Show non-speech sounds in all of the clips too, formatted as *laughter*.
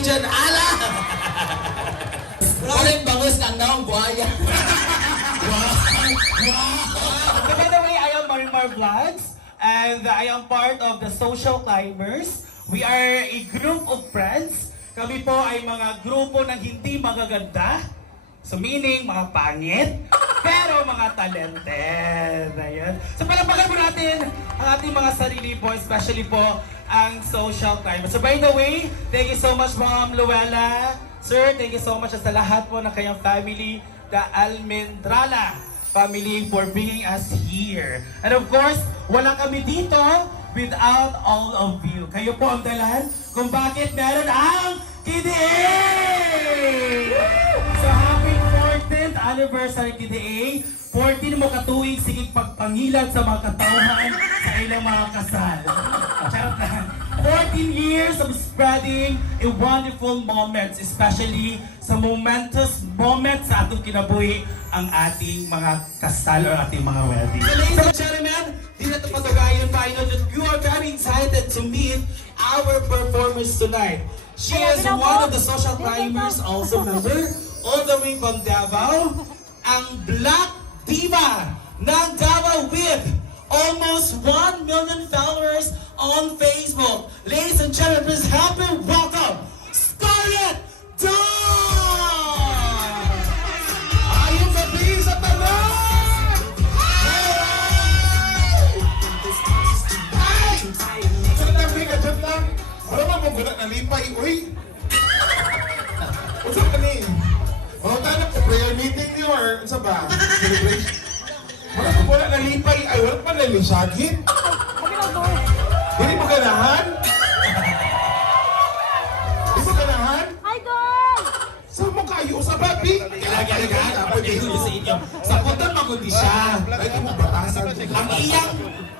dyan, ala! Parang bangus ng naong buhaya. So by the way, I am Marimar Vlogs and I am part of the Social Climbers. We are a group of friends. Kami po ay mga grupo ng hindi magaganda. So meaning, mga pangit, pero mga talented. Ayan. So palapagan po natin ang ating mga sarili po, especially po ang social climbers. So by the way, thank you so much Ma'am Luella. Sir, thank you so much sa lahat po ng kayong family, the Almendrala family for bringing us here. And of course, wala kami dito without all of you. Kayo po ang dalan kung bakit meron ang KDA! 14th anniversary KDA. 14 mo katuig sigig pagpangilan sa mga katauhan sa ilang mga kasal. Charot lang. 14 years of spreading a wonderful moments, especially sa momentous moments sa atong kinabuhi ang ating mga kasal or ating mga wedding. So ladies and gentlemen, di na ito patugayan pa. I know that you are very excited to meet our performers tonight. She is one of the social climbers, also member, all the way from Davao, ang Black Diva ng Davao with almost 1 million followers on Facebook. Ladies and gentlemen, please help me welcome Scarlett Dawn! Lang, Mika, diyan lang. Wala mo mong guna nalipay, uy. Unsa ka ni? Or unsa ba? Celebration? Wala mo wala nalipay, ay wala pa nalisagit. Hindi mo ganahan? Hindi mo ganahan? Idol! Sa mo kayo, sa babi? Lagi-lagi, pag-iuwi sa inyo. Sa putan magundi siya. Lagi mo batasan. Ang iyang,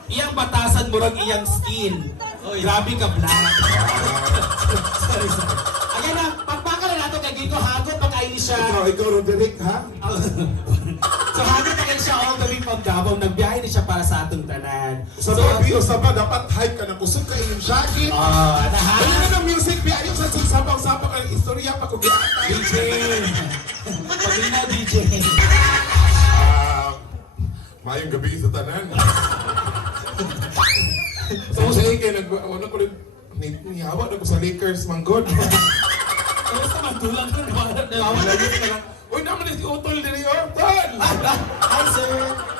iyang batasan mo rin iyang skin. Grabe ka, black. *laughs* Ayan na, pagpaka na nato kay Gito, hagot kayo siya. Ikaw, ikaw, Roderick, ha? *laughs* so pa kayo siya all the way from Davao. Nagbiyahe na siya para sa atong tanan. Sa babi o dapat hype ka na kusog ka inyong shagit. Ah, Ano nahan. na ng music, bi? Ayaw sa sabang-sabang ang istorya pa kung DJ. Pagin na, DJ. Ah, mayong gabi sa tanan. so, *laughs* sa ikay, nag, ano ko rin, ni- nihawa na ko sa Lakers, manggod. Tulang ka na? Nawala yun ka lang. Uy, naman na si Utol diri, oh, Tol! Hi, sir.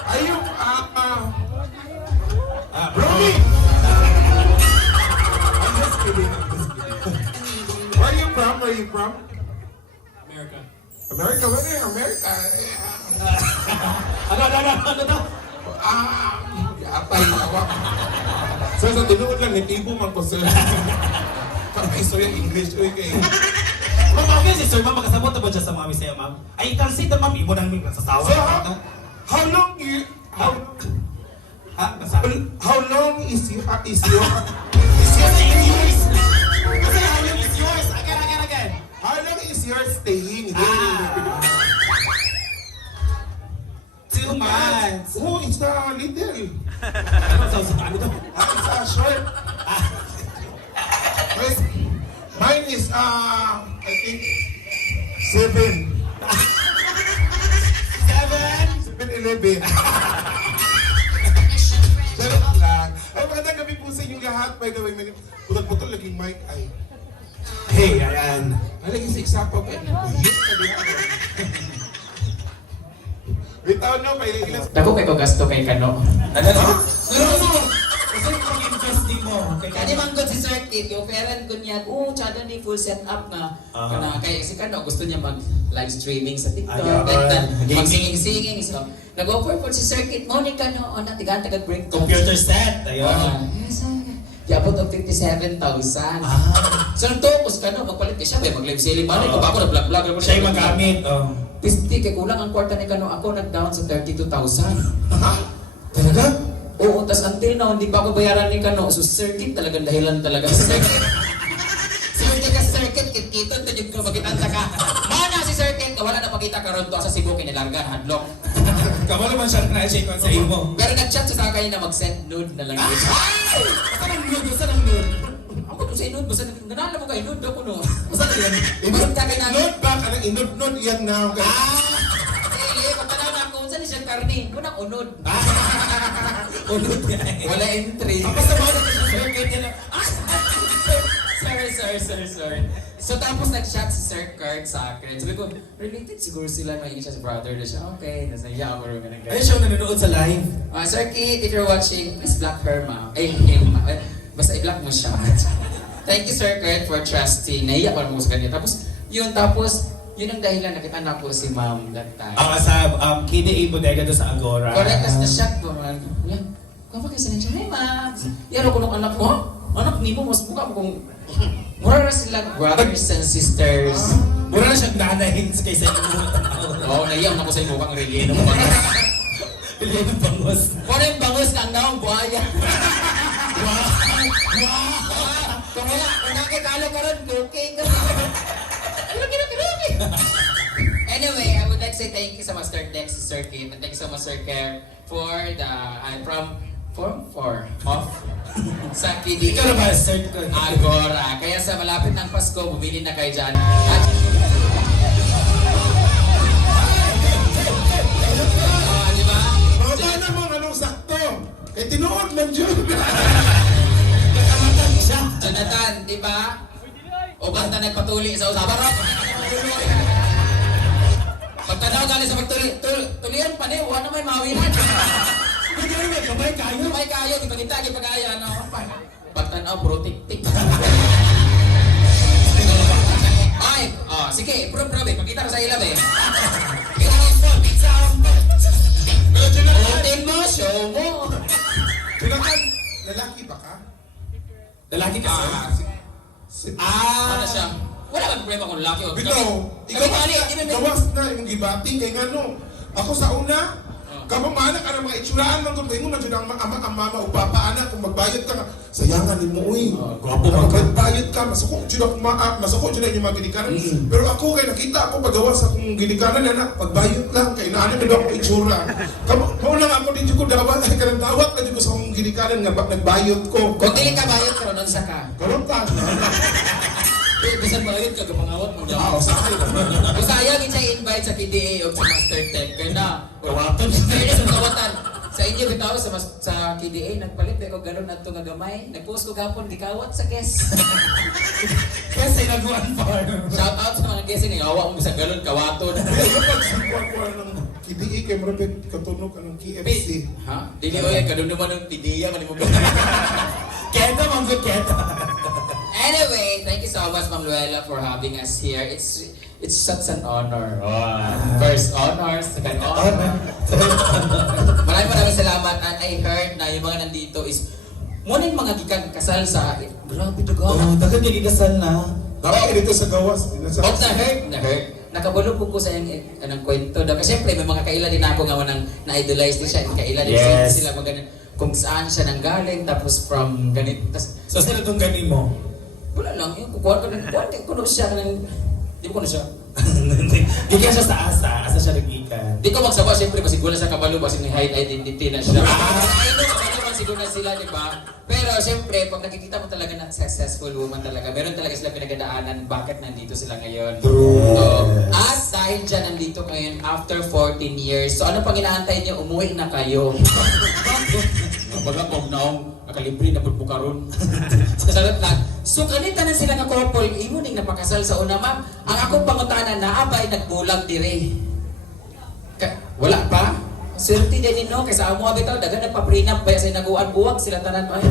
Ayun, ah, ah, Ah, Romy! I'm just kidding. Where are you from? Where are you from? America. America, where are you? America? Ano, ano, ano, ano, ano? Ah, yatay, awa. Sir, sa tinuod lang, nitibo man ko, sir. Kaka-istorya English, uy, kay... Ma'am, okay si sir, ma'am, makasabot na ba dyan sa mami sa'yo, ma'am? Ay, translate na, ma'am, imo nang nasasawa. So, how, how long you... How, Ha? How long is your... Is *laughs* your... Is your... Kasi yours. Kasi how long is yours? Again, again, again. How long is your staying? Ah. Two months. Oh, it's a little. Ano sa sa ano? Ah, it's a short. Wait, mine is, uh, I think, seven. Seven. Seven, eleven. Charot lang. Ay, magandang gabi po sa inyong lahat. By the way, may putol-putol laging mic ay. Hey, ayan. Alagay sa eksapag ay. Yes, sabi ako. Bitaw no, may ilas. Dako kay ko gasto kay kano. Ano no? Ano? Kasi kung investing mo. Kay Kani man Sir Kit, offeran ko niya, oh, tsada ni full setup na. Ah. Kana kay si Kano gusto niya mag live streaming sa TikTok, Ayun. ganyan. Gaming. Mag singing-singing so. Nag-offer po si Sir Kit, mo ni Kano, on na tigan taga break Computer set. Ayun. Ah, Yabot og 57,000. Ah. So nagtokos ka no, magpalit ka siya, may mag-live selling ko Oo. ba ako nag-vlog-vlog Siya yung magamit. Oh. Pisti kay kulang ang kwarta ni Kano, ako nag-down sa 32,000. Ha? *laughs* Talaga? Oo, tas until now, hindi pa ako bayaran ni Kano. So, circuit talagang dahilan talaga. *laughs* Circuit. circuit ka circuit, kit-kito, tayo ko magkitanta ka. Mana si circuit, wala na pakita karon to sa Cebu, kinilarga, hadlock. *laughs* Kamu naman siya na on sa imo. Pero nag-chat siya sa akin na mag-send nude na lang. Ay! Saan ang nude? Saan ang nude? Ako to sa inod, basta ganala mo ka inod daw ko no. Basta na yan. Ibig ka kay Inod ba? Kanang inod-nod yan na. Ah! Eh, pagkala na ako, saan siya karni? Kunang unod. Unod yan. Wala entry. Tapos naman na, Ah! sorry, sorry, sorry, sorry. So tapos nag-shot si Sir Kurt sa akin. Sabi ko, related siguro sila, mahilig siya sa brother na siya. Okay, nasa iya ako rin ganun ayun siya nanonood sa live. Uh, Sir Kate, if you're watching, please block her, ma. Ay, him, ma. Eh, Basta i-block mo siya. *laughs* Thank you, Sir Kurt, for trusting. Naiyak ko naman sa kanya. Tapos, yun, tapos, yun ang dahilan, nakita na po si ma'am that time. Ang sa um, KDA Bodega doon sa Agora. Correct, tas na-shock ko. Yan. Kung bakit sila siya, Hi, ma. Yan ako nung anak ko. Anak ni mo, mas mukha mo kung... *laughs* Mura na sila brothers and sisters. Mura na siyang sa *laughs* kaysa yung mga tao. Oo, oh, naiyak na ko sa *laughs* mukhang relleno mo. Pili ng bangos. Kung ano yung bangus kang naong buhaya. Kung wala, kung nakikalo ka ron, okay ka. Lugi. *laughs* Anyway, I would like to say thank you so much, Sir Dex, Sir Kim, and thank you so much, Sir Care, for the, I'm from, from, for, off, sa KD. Ikaw na ba, sir? Agora. Kaya sa malapit ng Pasko, bumili na kayo dyan. At, Ah, di ba? Mga ba naman anong sakto? Kay tinuod lang dyan. *laughs* Jonathan, di ba? O basta nagpatuli sa usabarok. Pagtanaw galing sa pagtuli, tul tulian pa niyo, wala may mawinan. Hindi rin may kamay kayo. May kayo, di ba kita, di pa kaya, no? Pagtanaw, puro tik-tik. Ay, oh, sige, pro pro be, pakita ko sa ilab eh. Hotel mo, show mo. Lalaki ba ka? Lalaki ka. Ah, si- si- Ano Ah, siya? Wala kang problema kung laki o Bitaw, ikaw ba mo gawas na yung gibating kay ngano. Ako sa una, Oh. kapamana ka ng mga itsuraan man kung mo man dyan ang ama, ang mama o papa anak kung magbayad ka sayangan ni mo uy. Oh, gwapo man ka. magbayad ka, masako dyan ako ma masako dyan yung mga ginikanan. Mm. Pero ako kay nakita ako pagawa sa akong ginikanan na pagbayad lang kay naano na ako itsura. Mao lang ako din ko dawat ay kanang dawat na ko sa akong ginikanan nga ba- nagbayad ko. Kung dili ka bayad ka ron sa ka. Karon ta. Bisan bayad ka, kapangawat mo Ah, dyan. sa akin. Kung sayang yung invite sa PDA o sa Master Tech, kaya na, Kawaton. fairness *laughs* ang kawatan. Sa inyo, bitaw sa, mas- sa KDA, nagpalit ba ko gano'n na ito nga gamay. Nag-post ko gapon, di kawat sa guest. *laughs* Kasi naguan pa. Shout out sa mga guest ni awa mo sa galon, kawaton. *laughs* KDE kay marapit katunog anong KFC. Ha? Dili o yan, ganun naman ng PDA, manimo Keta, ma'am, good keta. Anyway, thank you so much, Ma'am Luella, for having us here. It's it's such an honor. First honor, second honor. *laughs* Maraming maraming salamat. And I heard na yung mga nandito is muna yung mga gikan kasal sa Grabe to Oh, God. dagan kasal na. Dapat dito sa gawas. Nasa Oh, na-heard, na-heard. Nakabulog po ko sa yung anong kwento. daw. Kasi syempre, may mga kaila din ako nga wanang na-idolize din siya. Kaila din Yes. sila mga ganun. Kung saan siya nanggaling, tapos from ganit. Tas, So, sino itong ganin mo? Wala lang, yung kukuha ko ng, kukuha ko siya ng, di ko na siya. Gikan siya sa asa. Asa siya nagikan. Di ko magsaba, siyempre, kasi siguro sa kabalo, kasi may hide identity na siya. I know, ano man siguro na sila, di ba? Pero siyempre, pag nakikita mo talaga na successful woman talaga, meron talaga sila pinagdaanan, bakit nandito sila ngayon. True. So, at dahil dyan nandito ngayon, after 14 years, so ano pang inaantay niyo, umuwi na kayo. Baga po, naong, nakalibre na po karon. sa sarap lang. So, kanita na sila nga couple, imo ning napakasal sa una, ma'am. Ang akong pangutanan na abay nagbulag dire. Ka- wala pa? Swerte din no, kaysa amo abitaw, dagan nagpa-prenup, kaya sa naguan buwag sila tanan pa.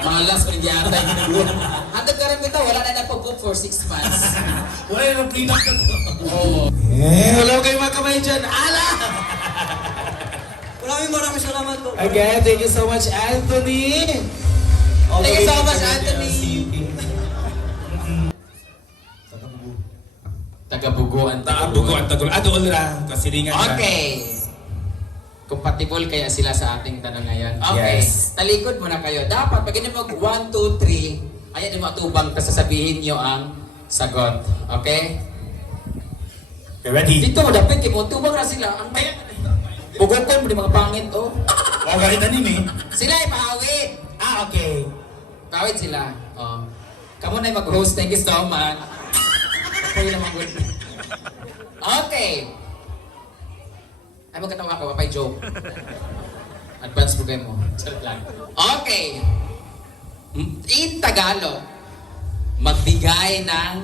Mga last *laughs* ko nangyata yung naguan. Hanggang karan bitaw, wala na nagpa-book for 6 months. *laughs* Wala yung prenup na to. Oo. Eh, hello kayo mga kamay dyan. Ala! Maraming maraming salamat po. Again, thank you so much, Anthony. Thank you so much, Anthony. Tagabuguan. Taabugo at tagul. Adol ra. Kasiringan ka. Okay. Compatible kaya sila sa ating tanong ngayon. Okay. Yes. Talikod muna kayo. Dapat pag hindi mag 1, 2, 3, ayan yung matubang tapos sasabihin nyo ang sagot. Okay? Okay, ready? Dito mo dapat mo tubang na sila. Ang may Bugokon mo di mga pangit oh. Oh, ganit na nini. Sila ay pawit. Ah, okay. Pawit sila. Kamu na mag-host. Thank you so much. Kapoy naman good. Okay. Ay, magkatawa ka. Papay joke. Advance program mo. Charot lang. Okay. In Tagalog, magbigay ng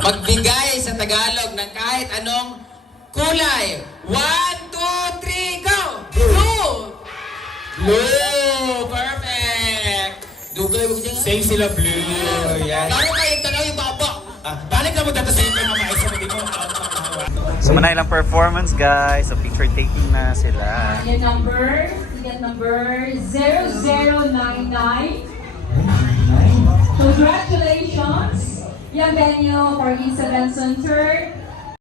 magbigay sa Tagalog ng kahit anong kulay. One, two, three, go! Blue! Perfect! Dugay mo dyan. Same sila blue. Yan. Laro kayo tanaw yung baba. Ah, balik na mo dito sa inyo mga isa mo dito. So manay lang performance guys. So picture taking na sila. Ticket number, ticket number 0099. Congratulations! Young venue for Event Center.